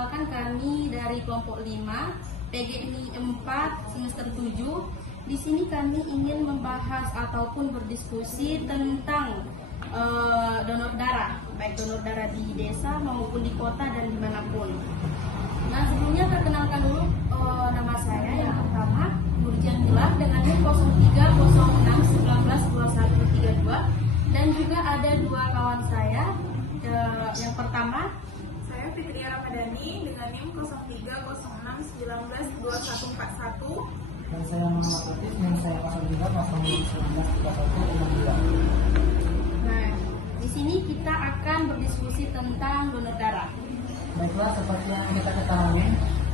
perkenalkan kami dari kelompok 5, PGNI 4, semester 7. Di sini kami ingin membahas ataupun berdiskusi tentang donor darah, baik donor darah di desa maupun di kota dan dimanapun. Nah, sebelumnya perkenalkan dulu nama saya yang pertama, Nurjan Gilang dengan NIM 0306192132, dan juga ada dua kawan saya. Yang pertama, saya Fitria Ramadhani dengan NIM 0306192141. Dan saya Muhammad Latif, yang saya 0306193162. nah di sini kita akan berdiskusi tentang donor darah. Baiklah, seperti yang kita ketahui,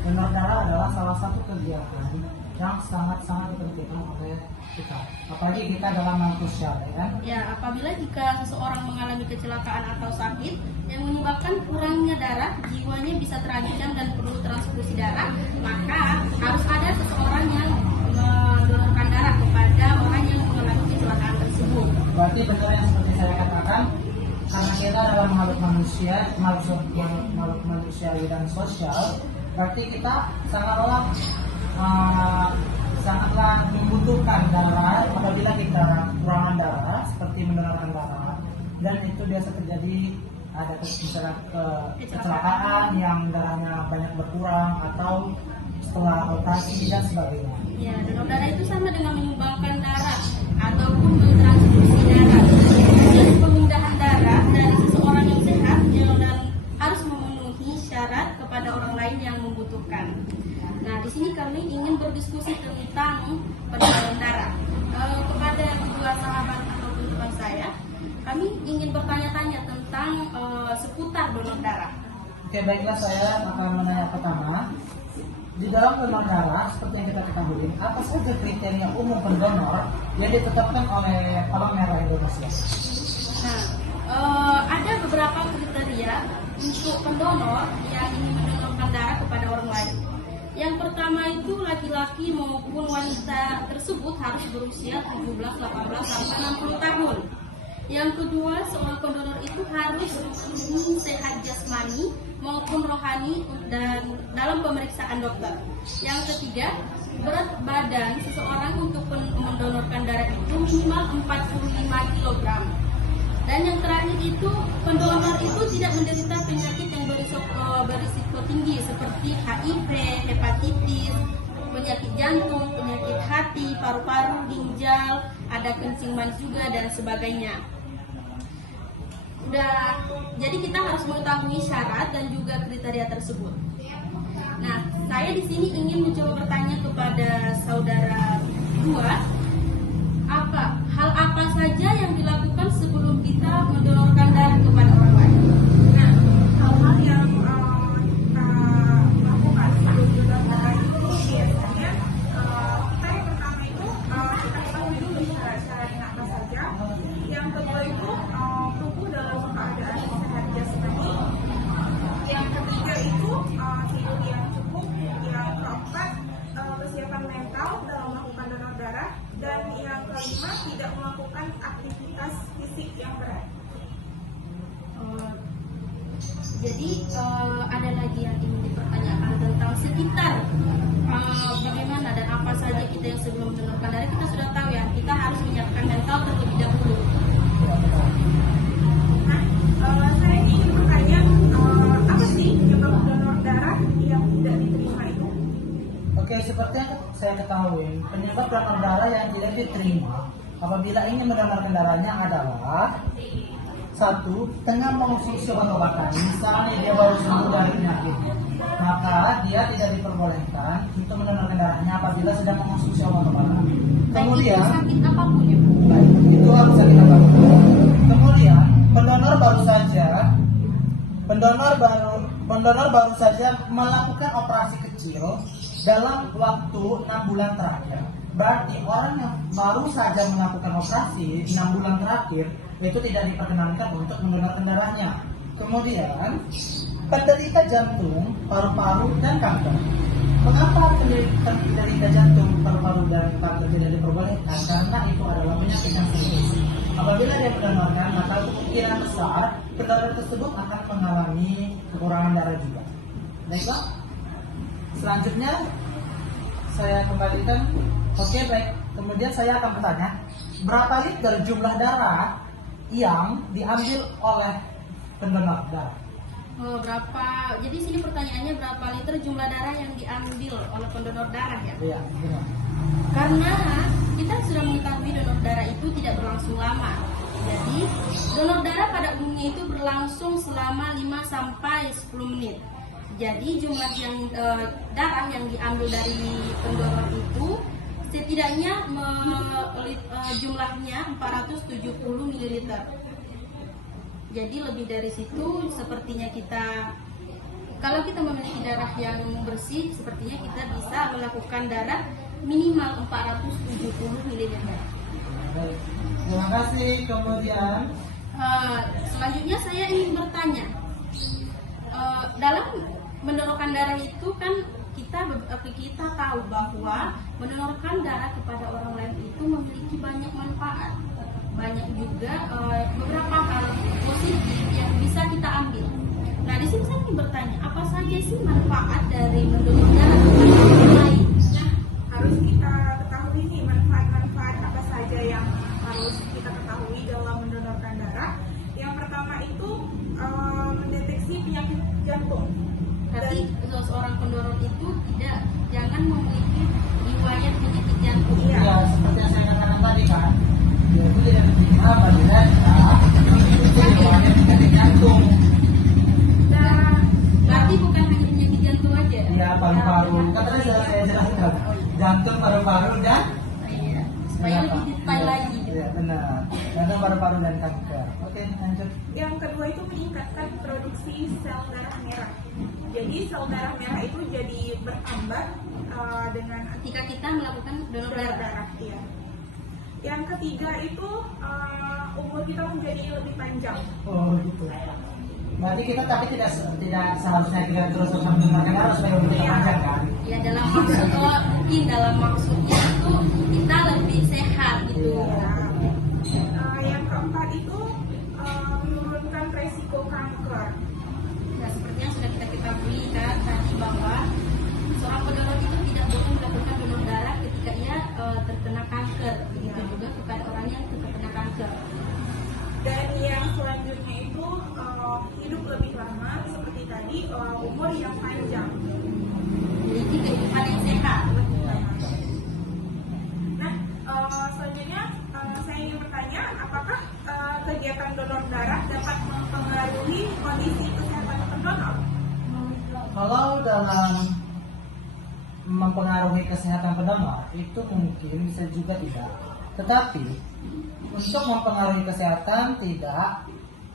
donor darah adalah salah satu kegiatan yang sangat-sangat dipentingkan oleh kita. Apalagi kita dalam manusia, ya kan? Ya, apabila jika seseorang mengalami kecelakaan atau sakit yang menyebabkan kurangnya darah, jiwanya bisa terancam dan perlu transfusi darah, maka harus ada seseorang yang mendonorkan darah kepada orang yang mengalami kecelakaan tersebut. Berarti benar yang seperti saya katakan, karena kita adalah makhluk manusia, makhluk manusiawi dan sosial, berarti kita sangatlah membutuhkan darah apabila kita kekurangan darah, seperti mendonorkan darah, dan itu biasa terjadi ada kecelakaan yang darahnya banyak berkurang atau setelah operasi dan sebagainya. Ya, donor darah itu sama dengan menyumbangkan darah ataupun mentransfusi darah. Jadi pemindahan darah dari seseorang yang sehat dan harus memenuhi syarat kepada orang lain yang membutuhkan. Nah, di sini kami ingin berdiskusi tentang pendonoran darah. Kepada kedua sahabat ataupun teman saya, kami ingin bertanya-tanya tentang seputar donor darah. Oke, baiklah, saya akan menanya pertama. Di dalam donor darah, seperti yang kita ketahui, apa saja kriteria umum pendonor yang ditetapkan oleh Palang Merah Indonesia? Nah, ada beberapa kriteria untuk pendonor yang ingin mendonorkan darah kepada orang lain. Yang pertama itu laki-laki maupun wanita tersebut harus berusia 17, 18, sampai 60 tahun. Yang kedua, seorang pendonor itu harus sehat jasmani maupun rohani dan dalam pemeriksaan dokter. Yang ketiga, berat badan seseorang untuk mendonorkan darah itu minimal 45 kg. Dan yang terakhir itu, pendonor itu tidak menderita penyakit yang berisiko tinggi seperti HIV, hepatitis, penyakit jantung, penyakit hati, paru-paru, ginjal, ada kencing manis juga dan sebagainya. Jadi kita harus mengetahui syarat dan juga kriteria tersebut. Nah, saya di sini ingin mencoba bertanya kepada saudara dua, hal apa saja yang dilakukan sebelum kita mendonorkan darah kepada orang lain? Nah, hal-hal yang kita lakukan sebelum donor darah itu biasanya kita yang pertama itu kita ketahui dulu syarat-syaratnya apa saja. Yang kedua itu tubuh dalam keadaan sehat jasmani. Yang ketiga itu tidur yang cukup. Yang keempat persiapan mental dalam melakukan donor darah. Dan yang kelima tidak melakukan aktivitas fisik yang berat. Jadi ada lagi yang ingin dipertanyakan tentang sekitar bagaimana dan apa saja kita yang sebelum mendonorkan darah. Kita sudah tahu ya, kita harus menyiapkan mental terlebih dahulu. Nah, saya ingin bertanya, apa sih penyebab donor darah yang tidak diterima itu? Oke, seperti yang saya ketahui, penyebab donor darah yang tidak diterima apabila ingin mendonorkan darahnya adalah: satu, tengah mengonsumsi obat-obatan, misalnya dia baru sembuh dari penyakit, maka dia tidak diperbolehkan untuk mendonorkan darahnya apabila sedang mengonsumsi obat-obatan. Kemudian, sakit apapun ya. baik, itu harus kita lakukan. Kemudian, pendonor baru saja melakukan operasi kecil dalam waktu 6 bulan terakhir. Berarti orang yang baru saja melakukan operasi 6 bulan terakhir itu tidak diperkenankan untuk mendonorkan darahnya. Kemudian, penderita jantung, paru-paru, dan kanker. Mengapa penderita jantung, paru-paru, dan kanker tidak diperbolehkan? Karena itu adalah penyakit yang serius. Apabila dia mendonorkan, maka kemungkinan besar pendonor tersebut akan mengalami kekurangan darah juga. Baiklah. Selanjutnya saya kembalikan. Oke, baik. Kemudian saya akan bertanya, berapa liter jumlah darah yang diambil oleh pendonor darah? Oh, berapa? Jadi sini pertanyaannya berapa liter jumlah darah yang diambil oleh pendonor darah ya? Iya, benar. Karena kita sudah mengetahui donor darah itu tidak berlangsung lama. Jadi donor darah pada umumnya itu berlangsung selama 5 sampai 10 menit. Jadi jumlah yang darah yang diambil dari pendonor itu setidaknya jumlahnya 470 ml. Jadi lebih dari situ sepertinya kalau kita memiliki darah yang bersih, sepertinya kita bisa melakukan darah minimal 470 ml. Baik. Terima kasih. Kemudian Selanjutnya saya ingin bertanya, dalam mendonorkan darah itu kan kita tahu bahwa mendonorkan darah kepada orang lain itu memiliki banyak manfaat, banyak juga beberapa hal positif yang bisa kita ambil. Nah, di sini saya ingin bertanya, apa saja sih manfaat dari mendonor darah kepada orang lain? Nah, harus kita ketahui nih manfaat-manfaat apa saja yang harus kita ketahui dalam mendonorkan darah. Yang pertama itu mendeteksi penyakit jantung. Berarti seorang pendonor itu jangan memiliki riwayat penyakit jantung. Iya. ya seperti yang saya katakan tadi kan, yaitu tidak diterima pada penyakit jantung. Dan Berarti bukan hanya penyakit jantung aja. Iya, paru-paru. Katanya saya jelaskan jantung, paru-paru dan Iya. Supaya lebih detail lagi. Iya, benar. Jantung, paru-paru dan kanker. Oke, lanjut. yang kedua itu meningkatkan produksi sel darah merah. Jadi sel darah merah itu jadi bertambah dengan Ketika kita melakukan donor donor darah. darah. Iya. Yang ketiga itu umur kita menjadi lebih panjang. Oh, gitu. Berarti kita tapi tidak seharusnya kita terus mendengarkan darah supaya umur kita panjang kan? Ya mungkin dalam maksudnya itu kita lebih sehat gitu. Iya. Yang keempat itu menurunkan resiko kanker. Nah, seperti yang sudah kita ketahui kan tadi bahwa seorang pendonor itu tidak boleh melakukan donor darah ketika ia terkena kanker. Begitu juga kepada orang yang terkena kanker. Dan yang selanjutnya itu hidup lebih lama seperti tadi umur yang panjang. Jadi kehidupan yang sehat. Nah, selanjutnya saya ingin bertanya, apakah kegiatan donor darah dapat mempengaruhi kondisi kesehatan pendonor? Kalau dalam mempengaruhi kesehatan pendonor itu mungkin bisa juga tidak. Tetapi untuk mempengaruhi kesehatan tidak,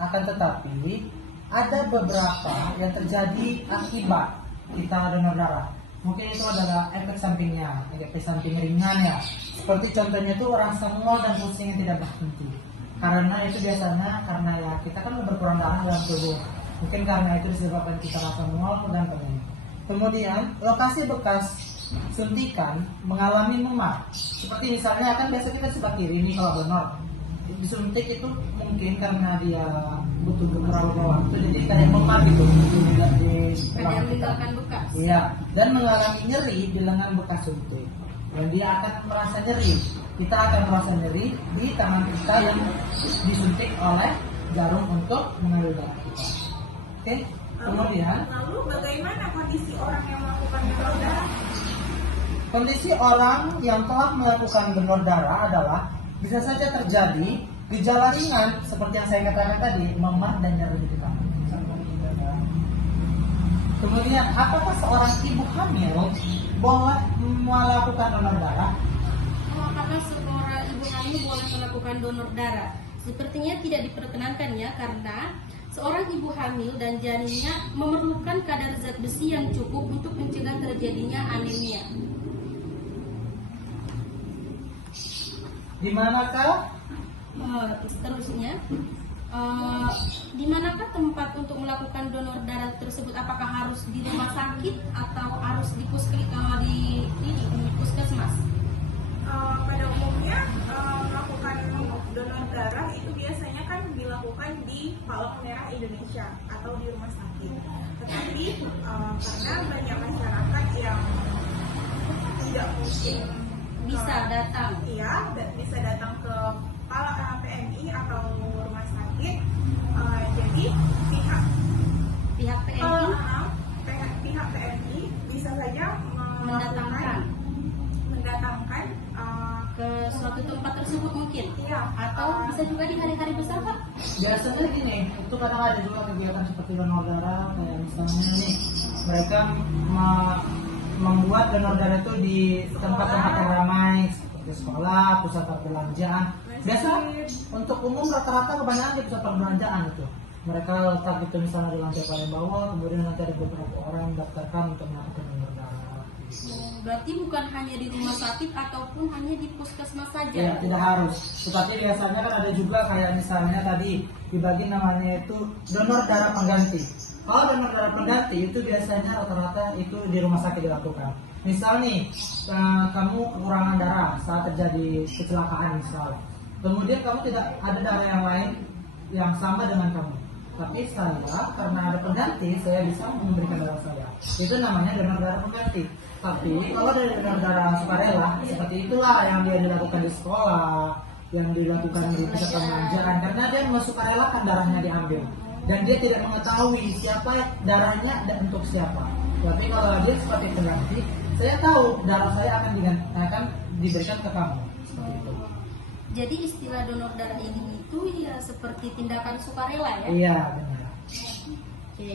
akan tetapi ada beberapa yang terjadi akibat kita donor darah. Mungkin itu adalah efek sampingnya, efek samping ringan ya. Seperti contohnya itu rasa mual dan pusing yang tidak berhenti. Karena itu biasanya karena ya kita kan berkurang darah dalam tubuh. Mungkin karena itu disebabkan kita rasa mual dan pening. Kemudian lokasi bekas suntikan mengalami memar. Seperti misalnya kan biasa kita sebelah kiri nih kalau donor. Disuntik itu mungkin karena dia butuh beberapa waktu jadi kayak memar gitu di Ada sebelah yang kita. meninggalkan bekas. Iya, dan mengalami nyeri di lengan bekas suntik. Dan dia akan merasa nyeri. Kita akan merasa nyeri di tangan kita yang disuntik oleh jarum untuk mengambil darah kita. Oke, kemudian Lalu bagaimana kondisi orang yang melakukan donor darah? kondisi orang yang telah melakukan donor darah adalah bisa saja terjadi gejala ringan seperti yang saya katakan tadi, memar dan nyeri di tangan. Kemudian, apakah seorang ibu hamil boleh melakukan donor darah? Apakah seorang ibu hamil boleh melakukan donor darah? Sepertinya tidak diperkenankan ya, karena seorang ibu hamil dan janinnya memerlukan kadar zat besi yang cukup untuk mencegah terjadinya anemia. Di manakah Seterusnya, di manakah tempat untuk melakukan donor darah tersebut? Apakah harus di rumah sakit atau harus di puskesmas? Pada umumnya melakukan donor darah itu biasanya kan dilakukan di Palang Merah Indonesia atau di rumah sakit. Tetapi karena banyak masyarakat yang tidak mungkin Bisa datang. iya bisa datang ke PMI atau rumah sakit, jadi pihak Pihak PMI pihak PMI bisa saja mendatangkan ke suatu tempat tersebut mungkin. iya Atau bisa juga di hari-hari besar, Pak. Biasanya gini, itu kadang ada juga kegiatan seperti donor darah, kayak misalnya nih mereka membuat donor darah itu di tempat-tempat yang ramai seperti sekolah, pusat perbelanjaan. Biasa untuk umum rata-rata kebanyakan di pusat perbelanjaan itu. Mereka letak itu misalnya di lantai paling bawah, kemudian nanti ada beberapa orang mendaftarkan untuk melakukan donor darah. Berarti bukan hanya di rumah sakit ataupun hanya di puskesmas saja. Ya, tidak harus. Tetapi biasanya kan ada juga kayak misalnya tadi dibagi namanya itu donor darah pengganti. Kalau donor darah pengganti itu biasanya rata-rata itu di rumah sakit dilakukan. Misal nih, kamu kekurangan darah saat terjadi kecelakaan misal. Kemudian kamu tidak ada darah yang lain yang sama dengan kamu. Tapi saya karena ada pengganti, saya bisa memberikan darah saya. Itu namanya donor darah pengganti. Tapi kalau dari donor darah sukarela, seperti itulah yang dia dilakukan di sekolah, yang dilakukan di pusat perbelanjaan, karena dia mensukarelakan darahnya diambil dan dia tidak mengetahui siapa darahnya dan untuk siapa. Tapi kalau dia seperti pengganti, saya tahu darah saya akan diberikan ke kamu seperti itu. Jadi istilah donor darah ini itu ya seperti tindakan sukarela ya. Iya benar. Oke.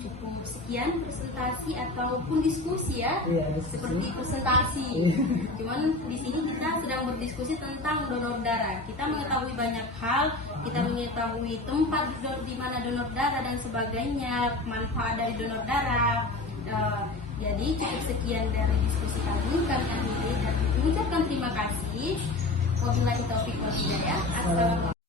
Cukup sekian presentasi ataupun diskusi ya. Iya, diskusi. Seperti presentasi. Iya. Cuman di sini kita sedang berdiskusi tentang donor darah. Kita mengetahui banyak hal, kita mengetahui tempat di mana donor darah dan sebagainya, manfaat dari donor darah. Jadi cukup sekian dari diskusi kami akhiri dan mengucapkan terima kasih. Wabillahi taufiq wal hidayah. Assalamualaikum.